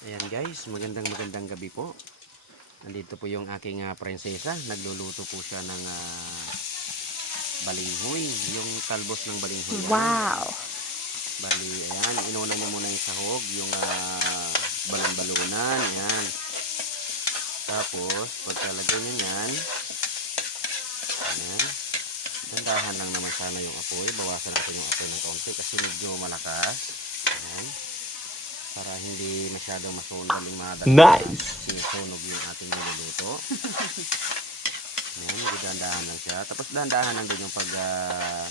Ayan guys, magandang magandang gabi po. Nandito po yung aking ah, prinsesa. Nagluluto po siya ng ah, balinghoy. Yung talbos ng balinghoy. Wow. Bali, ayan. Inuna niya muna yung sahog. Yung ah, balon-balunan. Ayan. Tapos, pagkalagay niya yan, ayan. Dandahan lang naman sana yung apoy. Bawasan natin yung apoy ng kaunti kasi medyo malakas. Ayan para hindi masyadong masunog yung mga dagdag. Nice. Sinusunog yung ating niluluto. Ayan, dahan-dahan lang siya. Tapos dahan-dahan lang din yung pag ah,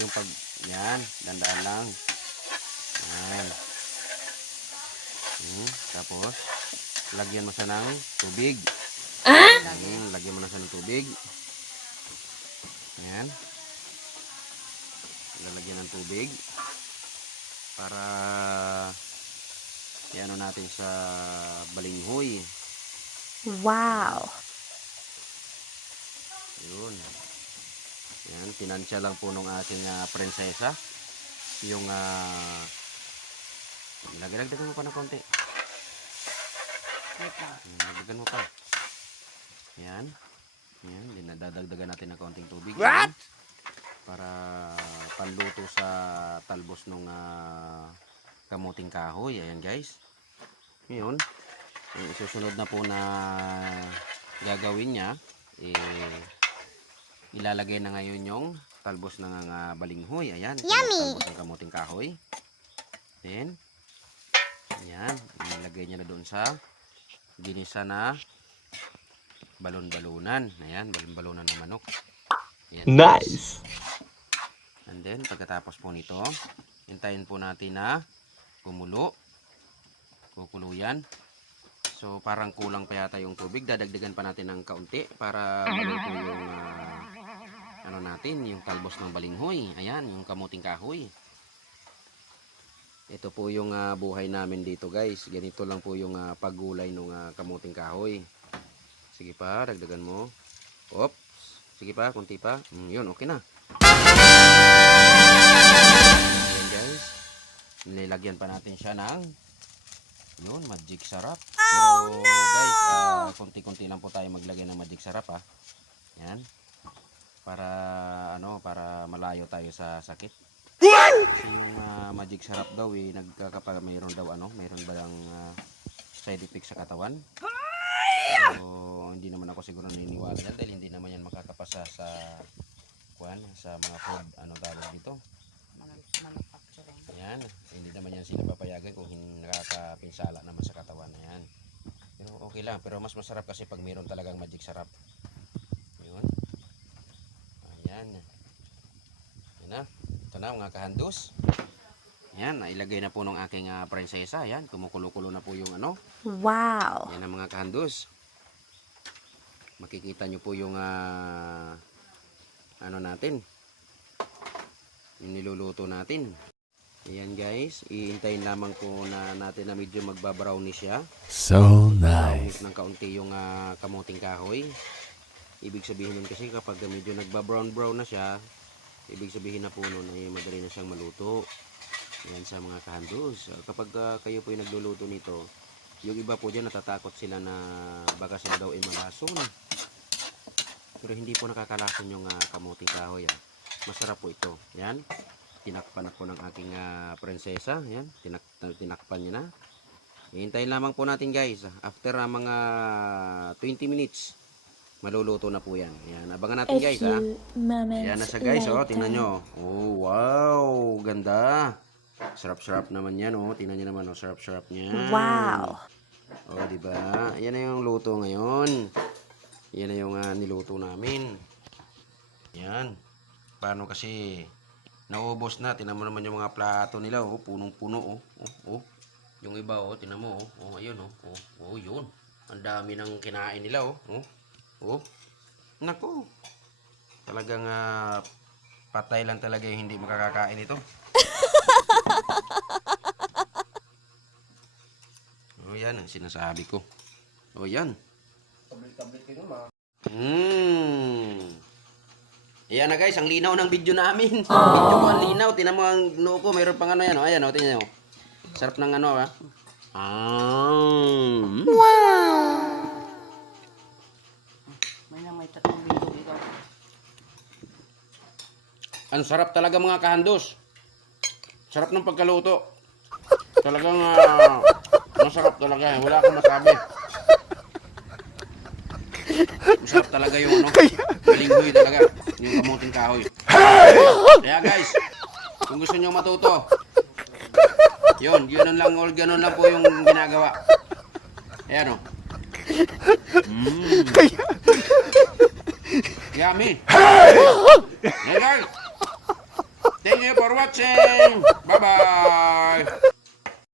yung pag yan, dahan-dahan lang. Ayan. Hmm, tapos lagyan mo siya ng tubig. Hmm, lagyan mo na siya ng tubig. Ayan. Lalagyan ng tubig para iano natin sa balinghoy. Wow. Yun. Yan, tinansya lang po nung aking ah, prinsesa. Yung uh, lagdagdagan mo pa ng konti. Wait lang. Lagdagan mo pa. Yan. Yan, dinadadagdagan natin ng konting tubig. What? Yan. Para panluto sa talbos ng kamuting kahoy. Ayan guys. Ngayon, yung isusunod na po na gagawin niya, eh, ilalagay na ngayon yung talbos ng ah, balinghoy. Ayan. Yummy! Talbos ng kamuting kahoy. Then, ayan. Ilagay niya na doon sa ginisa na balon-balunan. Ayan, balon-balunan ng manok. Guys. Nice. And then, pagkatapos po nito, hintayin po natin na kumulo. Kukulo yan. So, parang kulang pa yata yung tubig. Dadagdagan pa natin ng kaunti para maluto yung ah, ano natin, yung talbos ng balinghoy. Ayan, yung kamuting kahoy. Ito po yung ah, buhay namin dito guys. Ganito lang po yung ah, paggulay ng ah, kamuting kahoy. Sige pa, dagdagan mo. Oops. Sige pa, kunti pa. Mm, yun, okay na. Ayan guys. Nilagyan pa natin siya ng yun, magic sarap. Pero guys, ah, konti-konti lang po tayo maglagay ng magic sarap ha. Yan. Para ano, para malayo tayo sa sakit. Kasi yung ah, magic sarap daw eh, nagkakapag mayroon daw ano, mayroon ba lang ah, side effect sa katawan? So, hindi naman ako siguro naniniwala yan dahil hindi naman yan makakapasa sa kuan sa mga food ano tawag dito. Manu- Manufacturing. Ayan, hindi naman yan sila papayagan kung nakakapinsala naman sa katawan na yan. Pero okay lang, pero mas masarap kasi pag mayroon talagang magic sarap. Yun. Ayan. Yan na. Ito na mga kahandus. Ayan, nailagay na po ng aking ah, prinsesa. Ayan, kumukulo-kulo na po yung ano. Wow. Yan ang mga kahandus. Makikita nyo po yung ah, ano natin. Yung niluluto natin. Ayan guys, iintayin lamang po na natin na medyo magbabrownie siya. So Brownish ng kaunti yung ah, kamuting kahoy. Ibig sabihin nun kasi kapag medyo nagbabrown brown na siya, ibig sabihin na po nun ay madali na siyang maluto. Yan sa mga kahandus. Ah, Kapag ah, kayo po yung nagluluto nito, yung iba po dyan natatakot sila na baka sila daw ay malason. Pero hindi po nakakalason yung ah, kamuting kahoy. Ah. Masarap po ito. Yan. Tinakpan ako ng aking ah, prinsesa. Yan. Tinak tinakpan niya na. Hintayin lamang po natin guys. After ah, mga 20 minutes, maluluto na po yan. Yan. Abangan natin guys ha. Yan na siya guys, oh, tingnan nyo. Oh, wow, ganda. Sarap-sarap naman yan, oh. Tingnan nyo naman, oh, sarap-sarap niya. Wow. Oh, di ba? Yan na yung luto ngayon. Yan na yung ah, niluto namin. Yan. Paano kasi naubos na. Tingnan mo naman yung mga plato nila, oh. Punong-puno, oh. Oh, oh. Yung iba, oh. Tingnan mo, oh. Oh, ayun, oh. Oh, oh yun. Ang dami ng kinain nila, oh. Oh. Oh. Nako. Talagang ah, patay lang talaga yung hindi makakakain ito. oh, yan ang sinasabi ko. Oh, yan. Hmm. Ayan na guys, ang linaw ng video namin. Video ko ang linaw. Tinan mo ang noo ko, mayroon pang ano yan. Oh. Ayan, oh, tingnan mo. Sarap ng ano, ha. Ah. May na may tatlong bilog ikaw. Ang sarap talaga mga kahandos. Sarap ng pagkaluto. Talagang ah, masarap talaga. Wala akong masabi. Masarap talaga yung ano, malinghoy talaga. Yung kamuting kahoy. Kaya guys, kung gusto nyo matuto, yun, yun lang, all ganun lang po yung ginagawa. Ayan o. Mm. Yummy. Hey guys, thank you for watching.